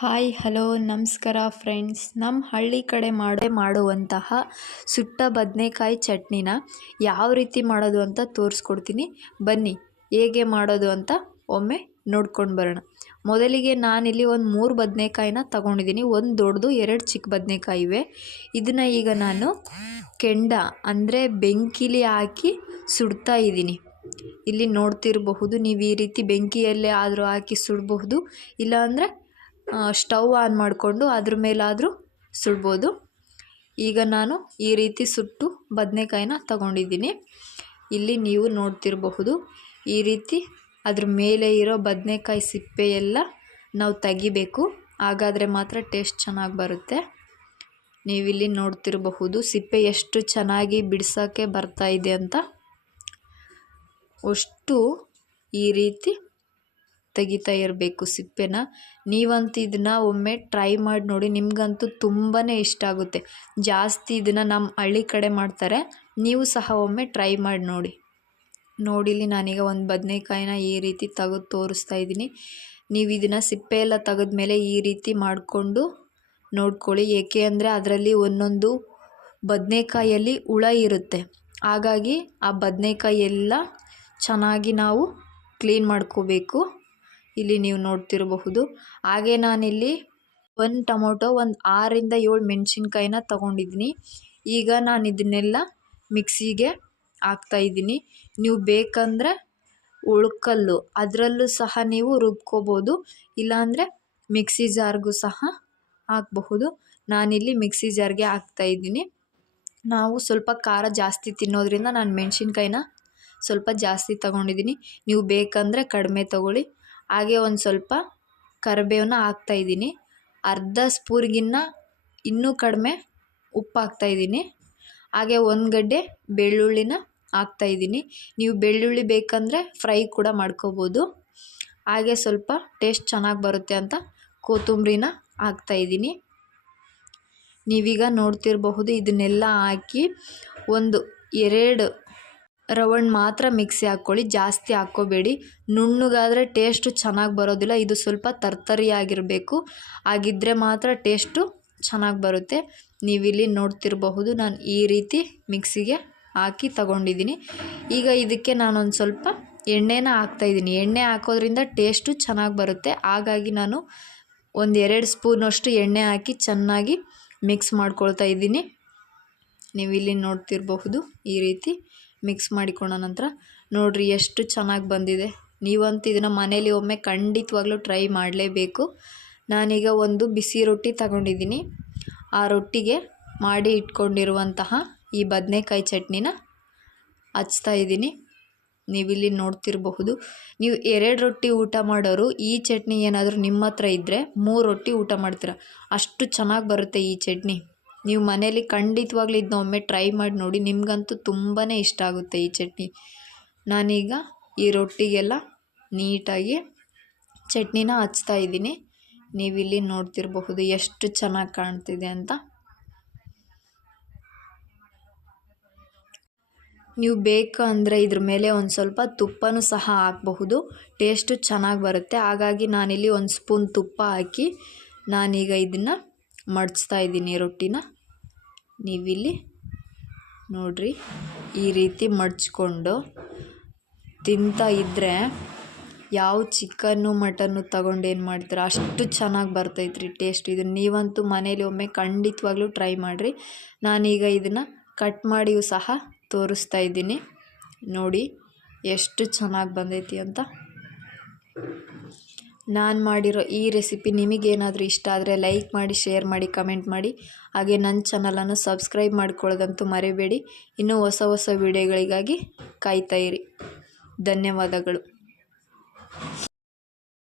Hi, hello, ನಮಸ್ಕಾರ friends. ನಮ್ಮ ಹಳ್ಳಿ ಕಡೆ ಮಾಡೇ, ಮಾಡುವಂತಹ ಸುಟ್ಟ ಬದನೇಕಾಯಿ ಚಟ್ನಿನ ಯಾವ ರೀತಿ ಮಾಡೋದು ಅಂತ ತೋರಿಸ್ಕೊಡ್ತೀನಿ. ಬನ್ನಿ, ಹೇಗೆ ಮಾಡೋದು ಅಂತ ಒಮ್ಮೆ ನೋಡ್ಕೊಂಡು ಬರೋಣ. ಮೊದಲಿಗೆ ನಾನಿಲ್ಲಿ ಒಂದು ಮೂರು ಬದನೇಕಾಯಿನ ತಗೊಂಡಿದ್ದೀನಿ ಒಂದು ದೊಡ್ಡದು, ಎರಡು ಚಿಕ್ಕ ಬದನೇಕಾಯಿ ಇವೆ. ಇದನ್ನು ಈಗ ನಾನು ಕೆಂಡ, ಅಂದರೆ ಬೆಂಕಿಲಿ ಹಾಕಿ ಸುಡ್ತಾ ಇದ್ದೀನಿ ಇಲ್ಲಿ ನೋಡ್ತಿರಬಹುದು, ನೀವು ಈ ರೀತಿ ಬೆಂಕಿಯಲ್ಲೇ ಆದರೂ ಹಾಕಿ ಸುಡಬಹುದು. ಇಲ್ಲಾಂದರೆ ಸ್ಟವ್ ಆನ್ ಮಾಡಿಕೊಂಡು ಅದ್ರ ಮೇಲಾದರೂ ಸುಡ್ಬೋದು. ಈಗ ನಾನು ಈ ರೀತಿ ಸುಟ್ಟು ಬದನೆಕಾಯಿನ ತಗೊಂಡಿದ್ದೀನಿ. ಇಲ್ಲಿ ನೀವು ನೋಡ್ತಿರಬಹುದು, ಈ ರೀತಿ ಅದ್ರ ಮೇಲೆ ಇರೋ ಬದನೆಕಾಯಿ ಸಿಪ್ಪೆ ಎಲ್ಲ ನಾವು ತೆಗಿಬೇಕು. ಹಾಗಾದರೆ ಮಾತ್ರ ಟೇಸ್ಟ್ ಚೆನ್ನಾಗಿ ಬರುತ್ತೆ. ನೀವಿಲ್ಲಿ ನೋಡ್ತಿರಬಹುದು ಸಿಪ್ಪೆ ಎಷ್ಟು ಚೆನ್ನಾಗಿ ಬಿಡ್ಸೋಕ್ಕೆ ಬರ್ತಾ ಇದೆ ಅಂತ. ಅಷ್ಟು ಈ ರೀತಿ ತೆಗಿತಾ ಇರಬೇಕು ಸಿಪ್ಪೆನ. ನೀವಂತೂ ಇದನ್ನು ಒಮ್ಮೆ ಟ್ರೈ ಮಾಡಿ ನೋಡಿ ನಿಮಗಂತೂ ತುಂಬಾ ಇಷ್ಟ ಆಗುತ್ತೆ. ಜಾಸ್ತಿ ಇದನ್ನು ನಮ್ಮ ಹಳ್ಳಿ ಕಡೆ ಮಾಡ್ತಾರೆ, ನೀವು ಸಹ ಒಮ್ಮೆ ಟ್ರೈ ಮಾಡಿ ನೋಡಿ. ನೋಡಿಲಿ ನಾನೀಗ ಒಂದು ಬದನೇಕಾಯಿನ ಈ ರೀತಿ ತೆಗೆದು ತೋರಿಸ್ತಾ ಇದ್ದೀನಿ. ನೀವು ಇದನ್ನು ಸಿಪ್ಪೆ ಎಲ್ಲ ತೆಗೆದ್ಮೇಲೆ ಈ ರೀತಿ ಮಾಡಿಕೊಂಡು ನೋಡ್ಕೊಳ್ಳಿ. ಏಕೆ ಅಂದರೆ ಅದರಲ್ಲಿ ಒಂದೊಂದು ಬದನೆಕಾಯಲ್ಲಿ ಹುಳ ಇರುತ್ತೆ. ಹಾಗಾಗಿ ಆ ಬದನೆಕಾಯಿ ಎಲ್ಲ ಚೆನ್ನಾಗಿ ನಾವು ಕ್ಲೀನ್ ಮಾಡ್ಕೋಬೇಕು. ಇಲ್ಲಿ ನೀವು ನೋಡ್ತಿರಬಹುದು. ಹಾಗೆ ನಾನಿಲ್ಲಿ ಒಂದು ಟೊಮೊಟೊ ಒಂದು ಆರರಿಂದ ಏಳು ಮೆಣಸಿನ್ಕಾಯಿನ ತಗೊಂಡಿದ್ದೀನಿ. ಈಗ ನಾನು ಇದನ್ನೆಲ್ಲ ಮಿಕ್ಸಿಗೆ ಹಾಕ್ತಾಯಿದ್ದೀನಿ ನೀವು ಬೇಕಂದರೆ ಉಳ್ಕಲ್ಲು, ಅದರಲ್ಲೂ ಸಹ ನೀವು ರುಬ್ಕೋಬೋದು. ಇಲ್ಲಾಂದರೆ ಮಿಕ್ಸಿ ಜಾರ್ಗೂ ಸಹ ಹಾಕಬಹುದು. ನಾನಿಲ್ಲಿ ಮಿಕ್ಸಿ ಜಾರ್ಗೆ ಹಾಕ್ತಾಯಿದ್ದೀನಿ ನಾವು ಸ್ವಲ್ಪ ಖಾರ ಜಾಸ್ತಿ ತಿನ್ನೋದ್ರಿಂದ ನಾನು ಮೆಣಸಿನ್ಕಾಯಿನ ಸ್ವಲ್ಪ ಜಾಸ್ತಿ ತಗೊಂಡಿದ್ದೀನಿ. ನೀವು ಬೇಕಂದರೆ ಕಡಿಮೆ ತಗೊಳ್ಳಿ. ಹಾಗೆ ಒಂದು ಸ್ವಲ್ಪ ಕರಿಬೇವನ್ನ ಹಾಕ್ತಾಯಿದ್ದೀನಿ ಅರ್ಧ ಸ್ಪೂನ್ಗಿನ್ನ ಇನ್ನೂ ಕಡಿಮೆ ಉಪ್ಪು ಹಾಕ್ತಾಯಿದ್ದೀನಿ ಹಾಗೆ ಒಂದು ಗಡ್ಡೆ ಬೆಳ್ಳುಳ್ಳಿನ ಹಾಕ್ತಾಯಿದ್ದೀನಿ ನೀವು ಬೆಳ್ಳುಳ್ಳಿ ಬೇಕಂದರೆ ಫ್ರೈ ಕೂಡ ಮಾಡ್ಕೋಬೋದು. ಹಾಗೆ ಸ್ವಲ್ಪ ಟೇಸ್ಟ್ ಚೆನ್ನಾಗಿ ಬರುತ್ತೆ ಅಂತ ಕೊತ್ತಂಬ್ರಿನ ಹಾಕ್ತಾಯಿದ್ದೀನಿ ನೀವೀಗ ನೋಡ್ತಿರಬಹುದು, ಇದನ್ನೆಲ್ಲ ಹಾಕಿ ಒಂದು ಎರಡು ರವಂಡ್ ಮಾತ್ರ ಮಿಕ್ಸಿ ಹಾಕ್ಕೊಳ್ಳಿ, ಜಾಸ್ತಿ ಹಾಕ್ಕೋಬೇಡಿ. ನುಣ್ಣಗಾದರೆ ಟೇಸ್ಟು ಚೆನ್ನಾಗಿ ಬರೋದಿಲ್ಲ, ಇದು ಸ್ವಲ್ಪ ತರ್ತರಿಯಾಗಿರಬೇಕು. ಆಗಿದ್ದರೆ ಮಾತ್ರ ಟೇಸ್ಟು ಚೆನ್ನಾಗಿ ಬರುತ್ತೆ. ನೀವಿಲ್ಲಿ ನೋಡ್ತಿರಬಹುದು, ನಾನು ಈ ರೀತಿ ಮಿಕ್ಸಿಗೆ ಹಾಕಿ ತಗೊಂಡಿದ್ದೀನಿ. ಈಗ ಇದಕ್ಕೆ ನಾನೊಂದು ಸ್ವಲ್ಪ ಎಣ್ಣೆನ ಹಾಕ್ತಾಯಿದ್ದೀನಿ ಎಣ್ಣೆ ಹಾಕೋದ್ರಿಂದ ಟೇಸ್ಟು ಚೆನ್ನಾಗಿ ಬರುತ್ತೆ. ಹಾಗಾಗಿ ನಾನು ಒಂದು ಎರಡು ಸ್ಪೂನಷ್ಟು ಎಣ್ಣೆ ಹಾಕಿ ಚೆನ್ನಾಗಿ ಮಿಕ್ಸ್ ಮಾಡ್ಕೊಳ್ತಾ ಇದ್ದೀನಿ. ನೀವಿಲ್ಲಿ ನೋಡ್ತಿರಬಹುದು ಈ ರೀತಿ ಮಿಕ್ಸ್ ಮಾಡಿಕೊಂಡ ನಂತರ, ನೋಡಿರಿ ಎಷ್ಟು ಚೆನ್ನಾಗಿ ಬಂದಿದೆ. ನೀವಂತೂ ಇದನ್ನು ಮನೇಲಿ ಒಮ್ಮೆ ಖಂಡಿತವಾಗ್ಲೂ ಟ್ರೈ ಮಾಡಲೇಬೇಕು. ನಾನೀಗ ಒಂದು ಬಿಸಿ ರೊಟ್ಟಿ ತಗೊಂಡಿದ್ದೀನಿ. ಆ ರೊಟ್ಟಿಗೆ ಮಾಡಿ ಇಟ್ಕೊಂಡಿರುವಂತಹ ಈ ಬದನೇಕಾಯಿ ಚಟ್ನಿನ ಹಚ್ತಾ ಇದ್ದೀನಿ. ನೀವಿಲ್ಲಿ ನೋಡ್ತಿರಬಹುದು. ನೀವು ಎರಡು ರೊಟ್ಟಿ ಊಟ ಮಾಡೋರು, ಈ ಚಟ್ನಿ ಏನಾದರೂ ನಿಮ್ಮ ಹತ್ರ ಇದ್ದರೆ ಮೂರು ರೊಟ್ಟಿ ಊಟ ಮಾಡ್ತೀರ. ಅಷ್ಟು ಚೆನ್ನಾಗಿ ಬರುತ್ತೆ ಈ ಚಟ್ನಿ. ನೀವು ಮನೇಲಿ ಖಂಡಿತವಾಗ್ಲೂ ಇದನ್ನ ಒಮ್ಮೆ ಟ್ರೈ ಮಾಡಿ ನೋಡಿ, ನಿಮಗಂತೂ ತುಂಬಾ ಇಷ್ಟ ಆಗುತ್ತೆ ಈ ಚಟ್ನಿ. ನಾನೀಗ ಈ ರೊಟ್ಟಿಗೆಲ್ಲ ನೀಟಾಗಿ ಚಟ್ನಿನ ಹಚ್ತಾ ಇದ್ದೀನಿ. ನೀವಿಲ್ಲಿ ನೋಡ್ತಿರಬಹುದು ಎಷ್ಟು ಚೆನ್ನಾಗಿ ಕಾಣ್ತಿದೆ ಅಂತ. ನೀವು ಬೇಕು ಅಂದರೆ ಇದ್ರ ಮೇಲೆ ಒಂದು ಸ್ವಲ್ಪ ತುಪ್ಪನೂ ಸಹ ಹಾಕಬಹುದು. ಟೇಸ್ಟು ಚೆನ್ನಾಗಿ ಬರುತ್ತೆ. ಹಾಗಾಗಿ ನಾನಿಲ್ಲಿ ಒಂದು ಸ್ಪೂನ್ ತುಪ್ಪ ಹಾಕಿ ನಾನೀಗ ಇದನ್ನು ಮಡಿಸ್ತಾ ಇದ್ದೀನಿ ರೊಟ್ಟಿನ. ನೀವಿಲ್ಲಿ ನೋಡಿರಿ, ಈ ರೀತಿ ಮಡ್ಚ್ಕೊಂಡು ತಿಂತಾ ಇದ್ದರೆ ಯಾವ ಚಿಕನ್ನು, ಮಟನ್ನು ತಗೊಂಡು ಏನು ಮಾಡ್ತೀರ? ಅಷ್ಟು ಚೆನ್ನಾಗಿ ಬರ್ತೈತೆ ಟೇಸ್ಟ್ ಇದನ್ನು ನೀವಂತೂ ಮನೇಲಿ ಒಮ್ಮೆ ಖಂಡಿತವಾಗ್ಲೂ ಟ್ರೈ ಮಾಡಿರಿ. ನಾನೀಗ ಇದನ್ನು ಕಟ್ ಮಾಡಿಯೂ ಸಹ ತೋರಿಸ್ತಾ ಇದ್ದೀನಿ. ನೋಡಿ, ಎಷ್ಟು ಚೆನ್ನಾಗಿ ಬಂದೈತಿ ಅಂತ. ನಾನು ಮಾಡಿರೋ ಈ ರೆಸಿಪಿ ನಿಮಗೇನಾದರೂ ಇಷ್ಟ ಆದರೆ ಲೈಕ್ ಮಾಡಿ, ಶೇರ್ ಮಾಡಿ, ಕಮೆಂಟ್ ಮಾಡಿ. ಹಾಗೆ ನನ್ನ ಚಾನಲನ್ನು ಸಬ್ಸ್ಕ್ರೈಬ್ ಮಾಡ್ಕೊಳ್ಳೋದಂತೂ ಮರಿಬೇಡಿ. ಇನ್ನೂ ಹೊಸ ಹೊಸ ವಿಡಿಯೋಗಳಿಗಾಗಿ ಕಾಯ್ತಾಯಿರಿ ಧನ್ಯವಾದಗಳು.